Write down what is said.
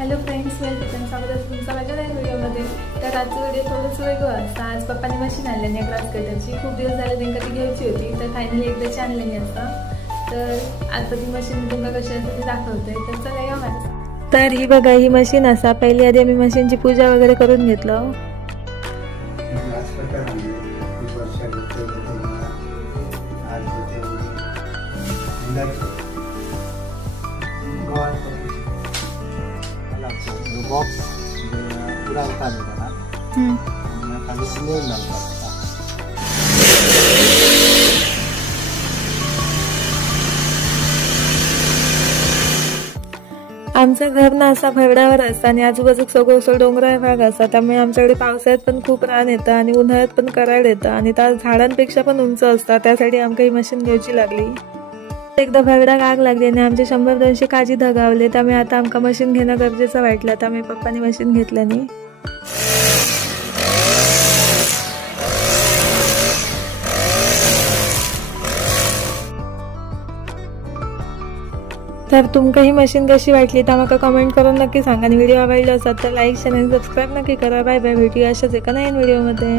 Hello friends, welcome. स्वागत आहे तुमचं माझ्या नवीन व्हिडिओमध्ये. तर आजचं व्हिडिओ थोडंसं वेगळं असतं. आज पप्पाने मशीन आणली आहे ग्रास कटरची. खूप दिवस झाले त्यांना ती घ्यायची होती, तर फायनली एकदाची आणलेली असतं. तर आता ती मशीन तुम्हाला कशी असते ती दाखवते. तर चला या माझ्या. तर ही बघा, ही मशीन असा. पहिली आधी आम्ही मशीनची पूजा वगैरे करून घेतलं. बॉक्स पुरा होता खाली सिलेंडर लागतात. आमचं घर ना असा भरडावर असतं आणि आजूबाजूक सगळं डोंगराळ भाग असतात. त्यामुळे आमच्याकडे पावसाळ्यात पण खूप रान येतं आणि उन्हाळ्यात पण कराड येतं आणि त्या झाडांपेक्षा पण उंच असतात. त्यासाठी आमका ही मशीन घ्यायची लागली. एकदा भरडाक आग लागली आणि आमचे 100-200 काजी धगावले. त्यामुळे आता आमका मशीन घेणं गरजेचं वाटलं. त्यामुळे पप्पानी मशीन घेतल्यानी. तर तुमका ही मशीन कशी वाटली तर आम्हाला कमेंट करून नक्की सांगा. आणि व्हिडिओ आवडला असेल तर लाईक शेअर आणि सबस्क्राईब नक्की करा. Bye bye. भेटूया अशाच एका नवीन व्हिडिओमध्ये.